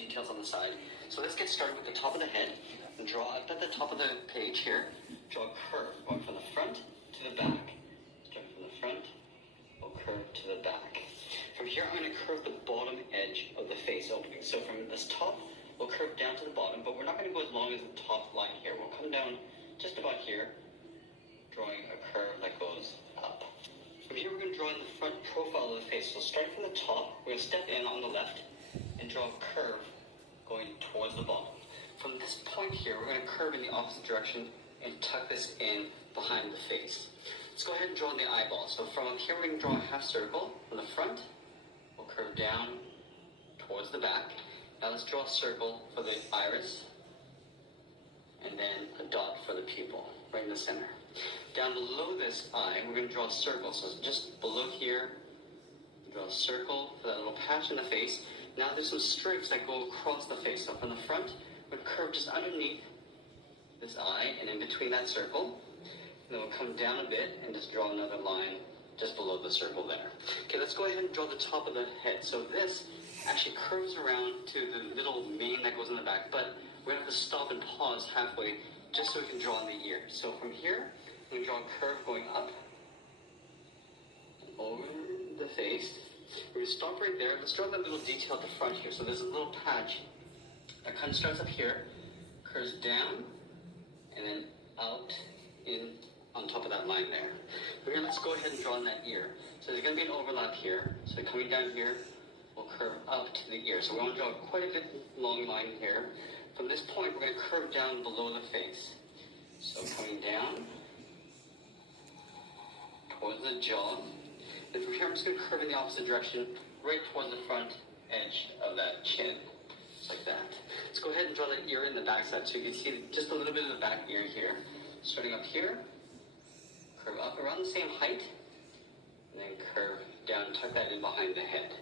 details on the side. So let's get started with the top of the head and draw at the top of the page here. Draw a curve going from the front to the back. Starting from the front, we'll curve to the back. From here, I'm going to curve the bottom edge of the face opening. So from this top, we'll curve down to the bottom, but we're not going to go as long as the top line here. We'll come down just about here, drawing a curve that goes up. From here, we're going to draw in the front profile of the face. So starting from the top, we're going to step in on the left and draw a curve going towards the bottom. From this point here, we're going to curve in the opposite direction and tuck this in behind the face. Let's go ahead and draw in the eyeball. So from up here, we're going to draw a half circle from the front. We'll curve down towards the back. Now let's draw a circle for the iris, and then a dot for the pupil, right in the center. Down below this eye, we're going to draw a circle. So just below here, draw a circle for that little patch in the face. Now there's some stripes that go across the face. So from the front, we're going to curve just underneath this eye and in between that circle. And then we'll come down a bit and just draw another line just below the circle there. Okay, let's go ahead and draw the top of the head. So this actually curves around to the little mane that goes in the back, but we're going to have to stop and pause halfway just so we can draw in the ear. So from here, we're going to draw a curve going up and over the face. We're going to stop right there. Let's draw that little detail at the front here. So there's a little patch that kind of starts up here, curves down, and then out in on top of that line there. Let's go ahead and draw in that ear. So there's going to be an overlap here. So coming down here, we'll curve up to the ear. So we're going to draw quite a bit long line here. From this point, we're going to curve down below the face. So coming down towards the jaw. And from here, I'm just going to curve in the opposite direction, right towards the front edge of that chin. Just like that. Let's go ahead and draw the ear in the back side so you can see just a little bit of the back ear here. Starting up here, curve up around the same height, and then curve down and tuck that in behind the head.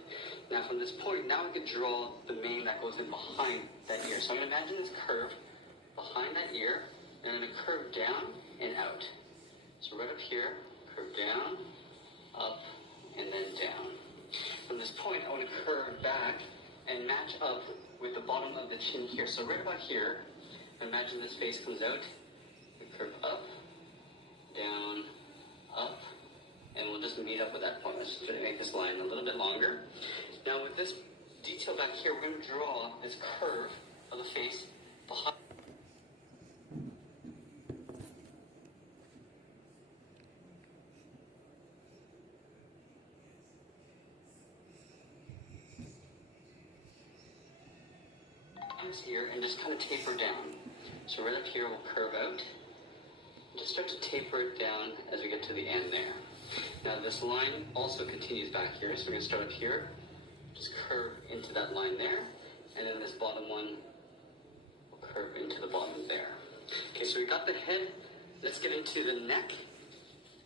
Now from this point, now we can draw the mane that goes in behind that ear. So I'm going to imagine this curve behind that ear, and I'm going to curve down and out. So right up here, curve down, up, and then down. From this point, I want to curve back and match up with the bottom of the chin here. So right about here, imagine this face comes out, we curve up, down, up, and we'll just meet up with that point. Let's just make this line a little bit longer. Now with this detail back here, we're going to draw this curve of the face behind. Here and just kind of taper down. So right up here we'll curve out. Just start to taper it down as we get to the end there. Now this line also continues back here, so we're going to start up here, just curve into that line there, and then this bottom one will curve into the bottom there. Okay, so we got the head. Let's get into the neck.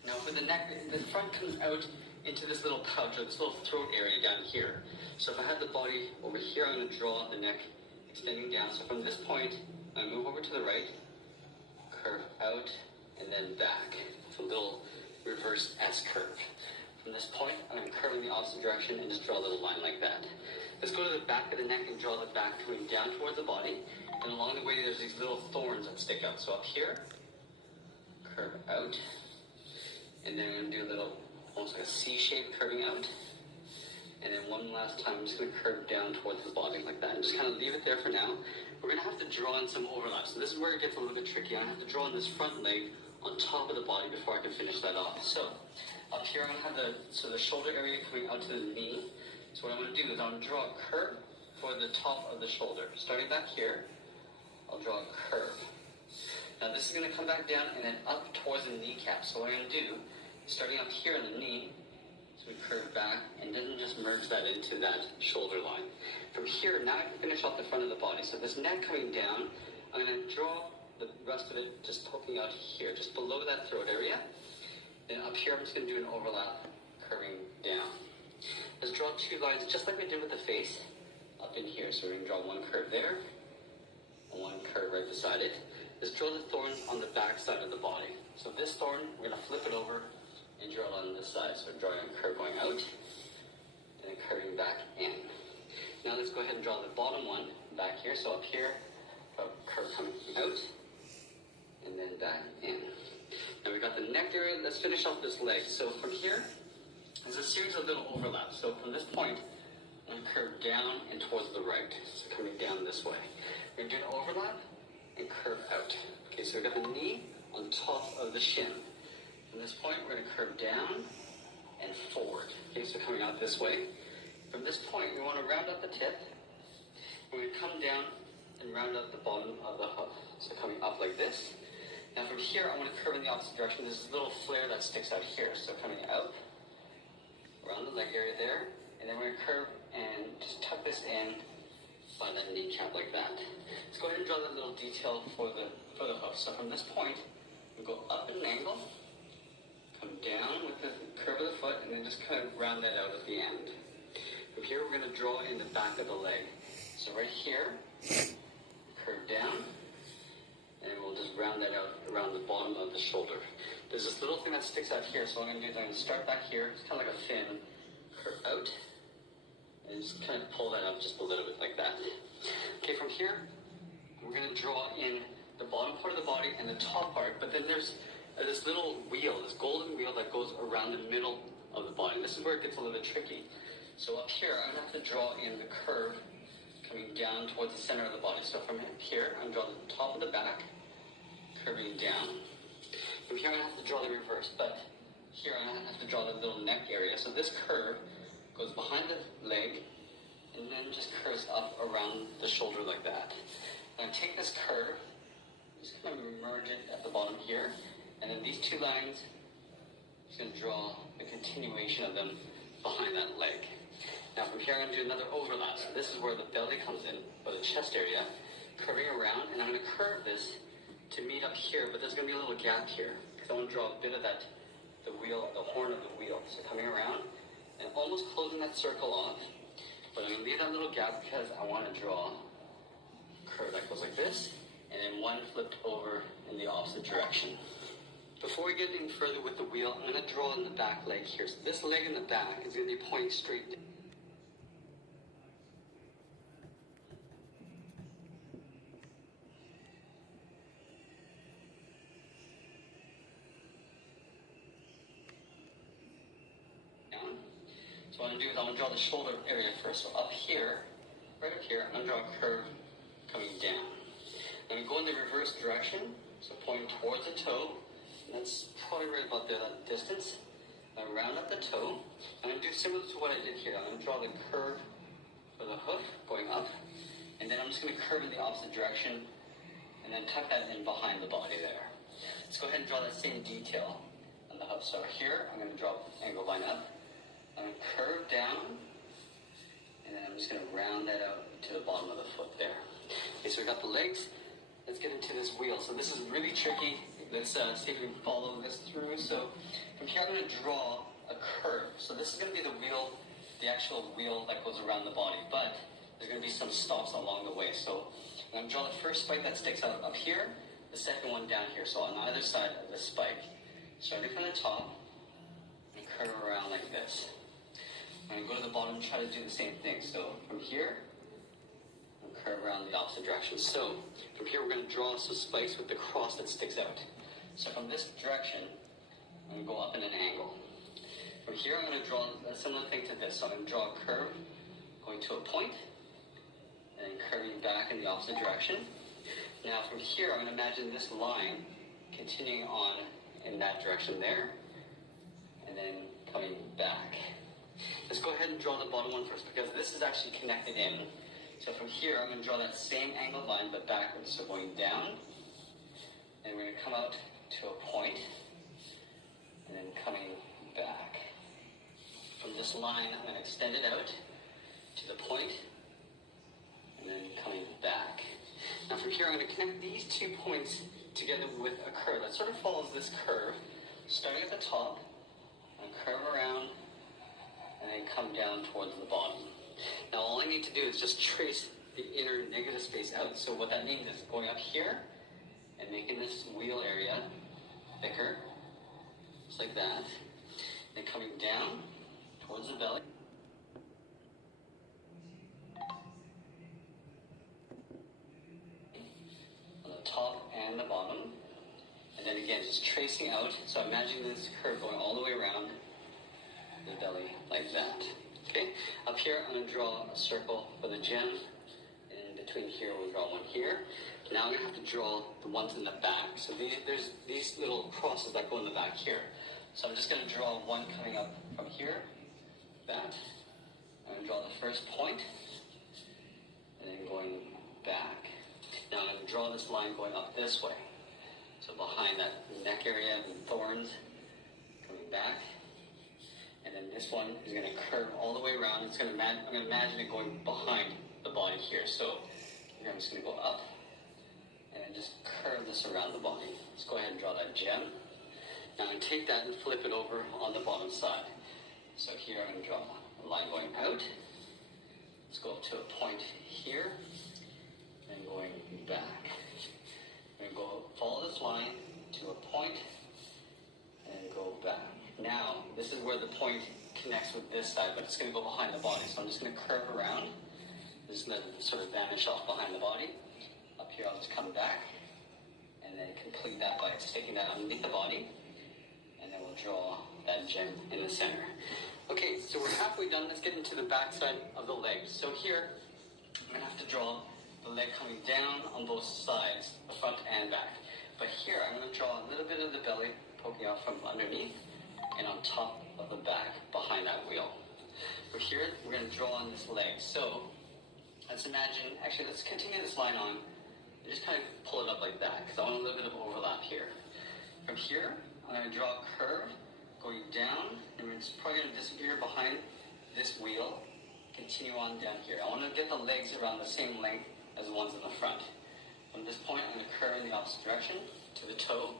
Now for the neck, the front comes out into this little pouch or this little throat area down here. So if I had the body over here, I'm going to draw the neck extending down. So from this point, I move over to the right, curve out, and then back. It's a little reverse S curve. From this point, I'm curving the opposite direction and just draw a little line like that. Let's go to the back of the neck and draw the back coming down towards the body. And along the way, there's these little thorns that stick out. So up here, curve out. And then I'm going to do a little, almost like a C shape curving out. And then one last time, I'm just going to curve down towards the body like that. And just kind of leave it there for now. We're going to have to draw in some overlap. So this is where it gets a little bit tricky. I have to draw in this front leg on top of the body before I can finish that off. So up here, I'm going to have the shoulder area coming out to the knee. So what I'm going to do is I'm going to draw a curve for the top of the shoulder. Starting back here, I'll draw a curve. Now this is going to come back down and then up towards the kneecap. So what I'm going to do, starting up here on the knee, so we curve back and then just merge that into that shoulder line. From here, now I can finish off the front of the body. So this neck coming down, I'm going to draw the rest of it just poking out here, just below that throat area. Then up here, I'm just going to do an overlap, curving down. Let's draw two lines, just like we did with the face, up in here. So we can draw one curve there, and one curve right beside it. Let's draw the thorns on the back side of the body. So this thorn, we're going to flip it over and draw it on this side. So drawing a curve going out, and then curving back in. Now let's go ahead and draw the bottom one, back here. So up here, a curve coming out, and then back in. Now we got the neck area. Let's finish off this leg. So from here, there's a series of little overlaps. So from this point, I'm going to curve down and towards the right. So coming down this way. We're going to do an overlap and curve out. Okay, so we've got the knee on top of the shin. From this point, we're going to curve down and forward. Okay, so coming out this way. From this point, we want to round up the tip. We're going to come down and round up the bottom of the hoof. So coming up like this. Now from here, I want to curve in the opposite direction. There's this little flare that sticks out here. So coming out, around the leg area there. And then we're going to curve and just tuck this in by that kneecap like that. Let's go ahead and draw that little detail for the hoof. So from this point, we go up at an angle, come down with the curve of the foot, and then just kind of round that out at the end. From here, we're going to draw in the back of the leg. So right here, curve down, and we'll just round that out around the bottom of the shoulder. There's this little thing that sticks out here, so what I'm going to do is I'm going to start back here. It's kind of like a fin, curve out, and just kind of pull that up just a little bit like that. Okay, from here, we're going to draw in the bottom part of the body and the top part, but then there's this little wheel, this golden wheel that goes around the middle of the body. This is where it gets a little bit tricky. So up here, I'm going to have to draw in the curve coming down towards the center of the body. So from here, I'm going to draw the top of the back, curving down. From here, I'm going to have to draw the reverse, but here I'm going to have to draw the little neck area. So this curve goes behind the leg, and then just curves up around the shoulder like that. I'm going to take this curve, just kind of merge it at the bottom here, and then these two lines, I'm just going to draw a continuation of them behind that leg. Now from here, I'm going to do another overlap. So this is where the belly comes in, or the chest area, curving around, and I'm going to curve this to meet up here, but there's going to be a little gap here, because I want to draw a bit of that, the wheel, the horn of the wheel. So coming around, and almost closing that circle off, but I'm going to leave that little gap because I want to draw a curve that goes like this, and then one flipped over in the opposite direction. Before we get any further with the wheel, I'm going to draw in the back leg here. So this leg in the back is going to be pointing straight down. So what I'm going to do is I'm going to draw the shoulder area first. So up here, right up here, I'm going to draw a curve coming down. I'm going to go in the reverse direction, so pointing towards the toe. And that's probably right about there, that distance. I'm going to round up the toe. I'm going to do similar to what I did here. I'm going to draw the curve for the hoof going up. And then I'm just going to curve in the opposite direction and then tuck that in behind the body there. Let's go ahead and draw that same detail on the hoof. So here, I'm going to draw the angle line up. I'm going to curve down, and then I'm just going to round that out to the bottom of the foot there. Okay, so we got the legs. Let's get into this wheel. So this is really tricky. Let's see if we can follow this through. So from here, I'm going to draw a curve. So this is going to be the wheel, the actual wheel that goes around the body, but there's going to be some stops along the way. So I'm going to draw the first spike that sticks out up here, the second one down here. So on either side of the spike, starting from the top, and curve around like this. And go to the bottom and try to do the same thing. So from here, and curve around the opposite direction. So from here, we're going to draw some spikes with the cross that sticks out. So from this direction, I'm going to go up in an angle. From here, I'm going to draw a similar thing to this. So I'm going to draw a curve going to a point, and then curving back in the opposite direction. Now from here, I'm going to imagine this line continuing on in that direction there, and then coming back. Let's go ahead and draw the bottom one first, because this is actually connected in. So from here, I'm going to draw that same angled line, but backwards. So going down, and we're going to come out to a point, and then coming back. From this line, I'm going to extend it out to the point, and then coming back. Now from here, I'm going to connect these 2 points together with a curve that sort of follows this curve, starting at the top, and curve around, and then come down towards the bottom. Now all I need to do is just trace the inner negative space out. So what that means is going up here and making this wheel area thicker, just like that. Then coming down towards the belly. behind the bottom. And then again, just tracing out. So imagine this curve going all the way around the belly like that. Okay, up here I'm going to draw a circle for the gem. And in between here we'll draw one here. Now I'm going to have to draw the ones in the back. So there's these little crosses that go in the back here. So I'm just going to draw one coming up from here, that. I'm going to draw the first point, and then going back. Now I'm going to draw this line going up this way. So behind that neck area with thorns, coming back. And then this one is going to curve all the way around. I'm going to imagine it going behind the body here. So here I'm just going to go up and then just curve this around the body. Let's go ahead and draw that gem. Now I'm going to take that and flip it over on the bottom side. So here I'm going to draw a line going out. Let's go up to a point here and going back. I'm going to follow this line to a point and go back. Now, this is where the point connects with this side, but it's going to go behind the body. So I'm just going to curve around. Just let it sort of vanish off behind the body. Up here, I'll just come back and then complete that by sticking that underneath the body. And then we'll draw that gem in the center. Okay, so we're halfway done. Let's get into the back side of the legs. So here, I'm going to have to draw the leg coming down on both sides, the front and back. But here, I'm going to draw a little bit of the belly poking out from underneath and on top of the back behind that wheel. For here, we're going to draw on this leg. So let's imagine, actually, let's continue this line on and just kind of pull it up like that because I want a little bit of overlap here. From here, I'm going to draw a curve going down, and it's probably going to disappear behind this wheel. Continue on down here. I want to get the legs around the same length as the ones in the front. From this point, I'm going to curve in the opposite direction to the toe.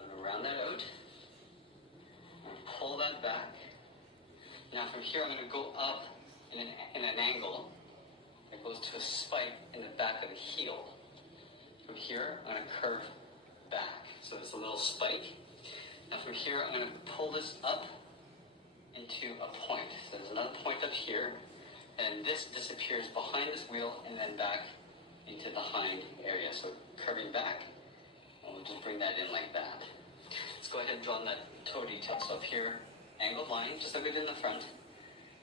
I'm going to round that out. I'm going to pull that back. Now from here, I'm going to go up in an angle that goes to a spike in the back of the heel. From here, I'm going to curve back. So there's a little spike. Now from here, I'm going to pull this up into a point. So there's another point up here, and this disappears behind this wheel and then back into the hind area. So curving back, and we'll just bring that in like that. Let's go ahead and draw that toe detail. So up here, angled line, just like we did in the front,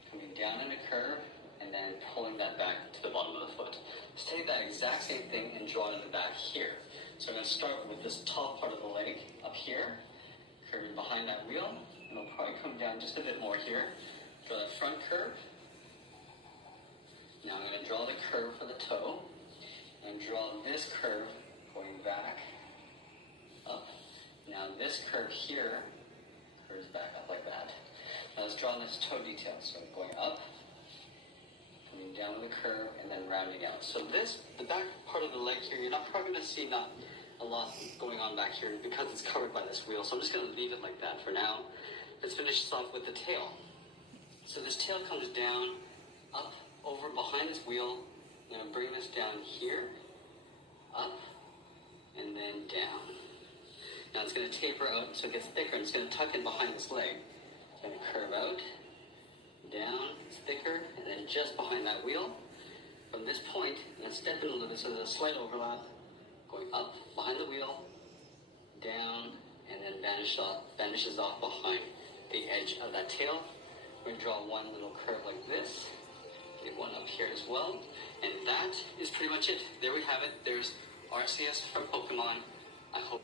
coming down in a curve, and then pulling that back to the bottom of the foot. Let's take that exact same thing and draw it in the back here. So I'm going to start with this top part of the leg up here, curving behind that wheel, and it'll probably come down just a bit more here. Draw that front curve. Now I'm going to draw the curve for the toe, and draw this curve going back, up. Now this curve here curves back up like that. Now let's draw this toe detail. So going up, coming down with a curve, and then rounding out. So the back part of the leg here, you're not probably going to see not a lot going on back here because it's covered by this wheel. So I'm just going to leave it like that for now. Let's finish this off with the tail. So this tail comes down, up, over behind this wheel. I'm going to bring this down here, up, and then down. Now it's going to taper out so it gets thicker, and it's going to tuck in behind this leg. It's going to curve out, down, it's thicker, and then just behind that wheel. From this point, I'm going to step in a little bit so there's a slight overlap, going up behind the wheel, down, and then vanishes off behind the edge of that tail. We're going to draw one little curve like this. Get one up here as well. And that is pretty much it. There we have it. There's Arceus from Pokemon. I hope